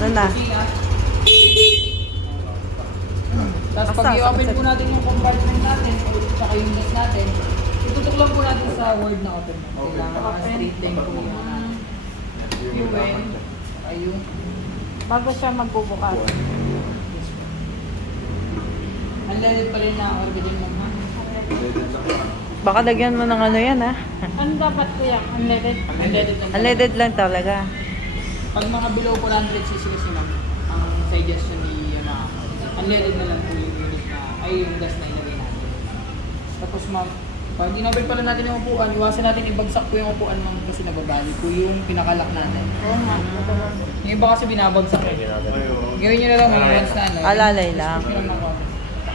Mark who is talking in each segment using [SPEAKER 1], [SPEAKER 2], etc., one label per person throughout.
[SPEAKER 1] Ano na?
[SPEAKER 2] Tapos pag i-open po natin yung compartment natin o tsaka yung gas natin, itutok lang po natin sa word na open. Kailangan straight line po yan. Fuel, ayun.
[SPEAKER 3] Bago siya magbubukas.
[SPEAKER 2] Unleaded pa rin na orbiting mo ha.
[SPEAKER 1] Baka lagyan mo ng ano yan, ha?
[SPEAKER 3] Ano dapat kuya? Unleaded?
[SPEAKER 2] Unleaded lang.
[SPEAKER 1] Unleaded lang talaga.
[SPEAKER 2] Pag mga below 400cc kasi ma'am, ang suggestion ni unleaded na lang po yung unit na, ay yung gas na ilagay natin. Tapos ma'am, pag inopen pala natin yung upuan, iwasan natin ibagsak po yung upuan ma'am kasi nababali po yung pinakalak natin.
[SPEAKER 3] Oo nga.
[SPEAKER 2] Yung iba kasi binabagsak eh. Gawin nyo na lang mga once na ano.
[SPEAKER 1] Alalay lang.
[SPEAKER 2] Push nyo lang ng konti.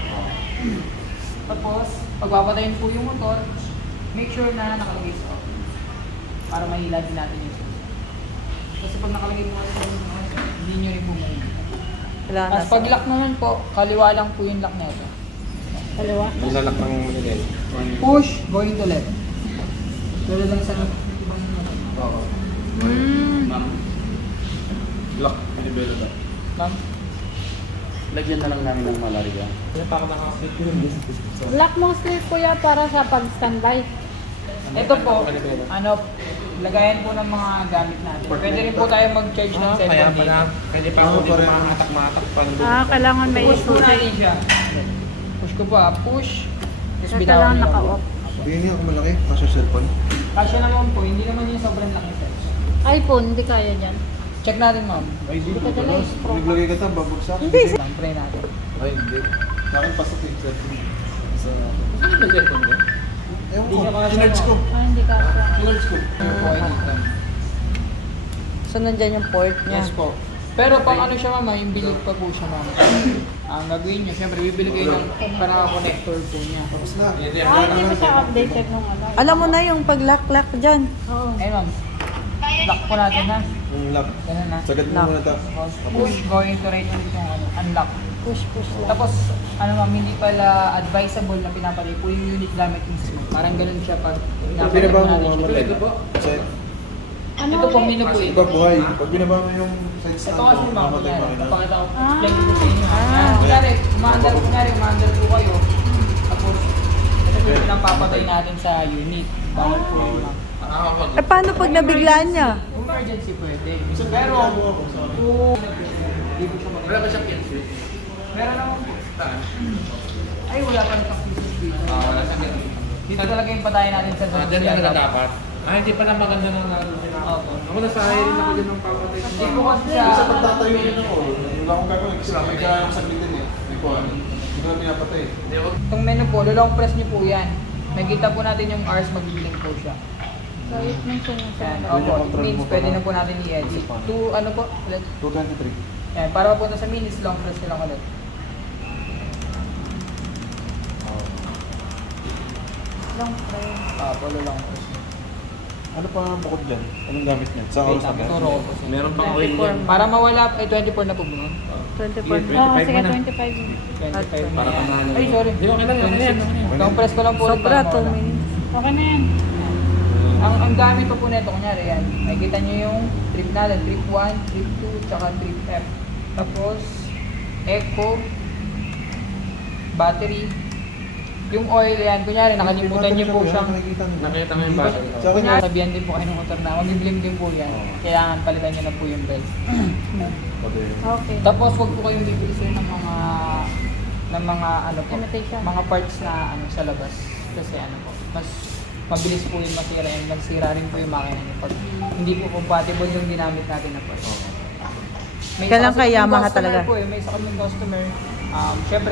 [SPEAKER 2] Tapos, pagpapatayin po yung motor, make sure na nakalagay sa off. Para mahila din natin yung susi. Kasi pag nakalagay mo sa hindi nyo rin po mahila.
[SPEAKER 1] Wala na.
[SPEAKER 2] Tapos pag lock naman po, kaliwa lang po yung lock na ito.
[SPEAKER 3] Kaliwa?
[SPEAKER 4] Nilalak ng manilin.
[SPEAKER 2] Push, going to left. Pero lang sa ibang
[SPEAKER 4] Oo. Ma'am. Lock. Pinibelo na.
[SPEAKER 2] ma'am.
[SPEAKER 4] Lagyan na lang namin ng malaria. Kaya pa ako nakakapit yun.
[SPEAKER 3] Lock mo sleeve kuya para sa pag-standby.
[SPEAKER 2] Ito po, ano, lagayan po ng mga gamit natin. Pwede rin po tayo mag-charge ng cellphone
[SPEAKER 4] Kaya
[SPEAKER 2] dito.
[SPEAKER 4] pala, pwede pa ako dito mahatak-mahatak pa.
[SPEAKER 3] Kailangan may
[SPEAKER 2] Push po
[SPEAKER 3] susi.
[SPEAKER 2] natin siya. Push ko pa, push. Tapos
[SPEAKER 3] Kaya
[SPEAKER 2] bitawan
[SPEAKER 3] kailangan
[SPEAKER 2] nyo lang po.
[SPEAKER 3] naka-off.
[SPEAKER 5] Hindi ako malaki, kaso cellphone.
[SPEAKER 2] Kasya naman po, hindi naman yung sobrang laki sir.
[SPEAKER 3] iPhone, hindi kaya dyan.
[SPEAKER 2] Check natin ma'am.
[SPEAKER 5] Ay, di
[SPEAKER 3] Hindi
[SPEAKER 5] ko
[SPEAKER 3] ka dala is Pro.
[SPEAKER 5] naglagay ka ta, babagsak.
[SPEAKER 1] Hindi.
[SPEAKER 2] Lang, try natin.
[SPEAKER 5] Ay, hindi. Bakit pasok yung cellphone? Sa...
[SPEAKER 4] Ano ba cellphone ko?
[SPEAKER 5] Ewan
[SPEAKER 2] Hindi
[SPEAKER 5] ko,
[SPEAKER 2] siya kasama.
[SPEAKER 5] sinerge ko.
[SPEAKER 3] Hindi ka.
[SPEAKER 5] Sinerge ko.
[SPEAKER 2] Ano po ay dito.
[SPEAKER 1] So, nandyan yung port niya.
[SPEAKER 2] Yes po. Pero pang ano siya mama, yung bilog pa po siya mama. Ang gagawin niyo, syempre bibili kayo ng connector po niya.
[SPEAKER 5] Tapos na.
[SPEAKER 3] Hindi pa siya updated nung ano.
[SPEAKER 1] Alam mo na yung pag-lock-lock dyan.
[SPEAKER 3] Oo.
[SPEAKER 2] Eh ma'am, lock po natin ha.
[SPEAKER 5] Yung lock.
[SPEAKER 2] Ganun na.
[SPEAKER 5] Sagad mo
[SPEAKER 1] Lock.
[SPEAKER 5] muna ta.
[SPEAKER 2] Tapos push, going to right ulit yung ano, unlock.
[SPEAKER 3] Push lang.
[SPEAKER 2] Tapos, ano ma'am, hindi pala advisable na pinapalay po yung unit gamit mismo. Parang ganun siya pag pinapalay
[SPEAKER 5] Binaba
[SPEAKER 2] po
[SPEAKER 5] mo
[SPEAKER 2] natin
[SPEAKER 5] mga
[SPEAKER 2] siya.
[SPEAKER 5] matay. Kasi,
[SPEAKER 3] Ano
[SPEAKER 2] Ito po, menu po
[SPEAKER 5] iba
[SPEAKER 2] ito.
[SPEAKER 5] buhay. Pag binaba mo yung side stand
[SPEAKER 2] Ito kasi
[SPEAKER 5] mo,
[SPEAKER 2] ma'am,
[SPEAKER 5] mamatay
[SPEAKER 2] kunyari,
[SPEAKER 5] makina.
[SPEAKER 2] papakita ko, explain ko po sa inyo.
[SPEAKER 1] Ah.
[SPEAKER 2] Kunyari, umaandar po kayo. Tapos, ito po yung pinapapatay natin sa unit. Bawal po yun ma'am.
[SPEAKER 1] Eh, paano pag nabiglaan niya?
[SPEAKER 2] Kung emergency pwede.
[SPEAKER 5] Pero,
[SPEAKER 2] Pero,
[SPEAKER 5] ako, sorry.
[SPEAKER 2] kung hindi po siya
[SPEAKER 4] Wala ka siyang kill
[SPEAKER 2] meron naman po. Ay, wala pa rin switch dito.
[SPEAKER 4] Wala siyang kill.
[SPEAKER 2] Dito talaga yung patayin natin sa
[SPEAKER 4] Diyan talaga dapat. Hindi pa na maganda ng
[SPEAKER 2] Opo.
[SPEAKER 4] Ako nasahay rin ako dyan ng papatay.
[SPEAKER 2] Hindi po kasi
[SPEAKER 5] Kasi
[SPEAKER 2] sa...
[SPEAKER 5] pagtatayo yun ako, wala akong gagawin. Kasi may kaya akong saglitin eh. Hindi ko ano. Hindi ko na pinapatay.
[SPEAKER 2] Itong menu po, long press niyo po yan. Nakita po natin yung hours, magbibiling po siya.
[SPEAKER 3] So, it mention na siya.
[SPEAKER 2] Yan,
[SPEAKER 5] Yun yung
[SPEAKER 2] opo.
[SPEAKER 5] control
[SPEAKER 2] Means
[SPEAKER 5] mo
[SPEAKER 2] pwede
[SPEAKER 5] pala.
[SPEAKER 2] na po natin i-edit. To, ano po? Ulit.
[SPEAKER 5] 223.
[SPEAKER 2] Yan, para mapunta sa minutes, long press nyo lang ulit.
[SPEAKER 3] Long frame.
[SPEAKER 2] Opo, long press.
[SPEAKER 5] Ano pa ang bukod dyan? Anong gamit niyan? Sa
[SPEAKER 2] Wait
[SPEAKER 5] oras na
[SPEAKER 2] lang,
[SPEAKER 5] ba?
[SPEAKER 2] ituro ko po sa inyo.
[SPEAKER 4] Meron pang oil yan.
[SPEAKER 2] Para mawala, ay 24 na po ba?
[SPEAKER 1] 24.
[SPEAKER 3] Oo,
[SPEAKER 4] 25
[SPEAKER 3] sige,
[SPEAKER 4] na.
[SPEAKER 3] 25.
[SPEAKER 2] 25
[SPEAKER 4] Para
[SPEAKER 2] na.
[SPEAKER 4] kamano.
[SPEAKER 2] Ay, sorry.
[SPEAKER 4] Hindi, okay lang. Okay na yan.
[SPEAKER 2] Long press ko lang po. ulit
[SPEAKER 1] Sobra,
[SPEAKER 2] para
[SPEAKER 1] 2
[SPEAKER 2] mawala.
[SPEAKER 1] minutes.
[SPEAKER 3] Okay na yan.
[SPEAKER 2] Ang gamit ko po nito, kunyari yan, nakikita nyo yung trip natin, trip 1, trip 2, tsaka trip F. Tapos, echo, battery, yung oil yan, kunyari nakalimutan nyo po siyang,
[SPEAKER 4] Nakita mo yung battery.
[SPEAKER 5] Sa akin
[SPEAKER 2] kunyari sabihan din po kayo ng motor na, mag-blim din po yan, kailangan palitan nyo na po yung belt.
[SPEAKER 3] Okay.
[SPEAKER 2] Tapos, huwag po kayong bibili sir ng mga ano po,
[SPEAKER 3] Imitation.
[SPEAKER 2] mga parts na ano sa labas. Kasi ano po, mas mabilis po yung masira and magsira rin po yung makina niyo pag hindi po compatible yung ginamit natin na parts. May
[SPEAKER 1] Kailan
[SPEAKER 2] isa kasi
[SPEAKER 1] kay
[SPEAKER 2] kaming
[SPEAKER 1] Yamaha
[SPEAKER 2] customer
[SPEAKER 1] talaga?
[SPEAKER 2] Po, may isa kaming customer, syempre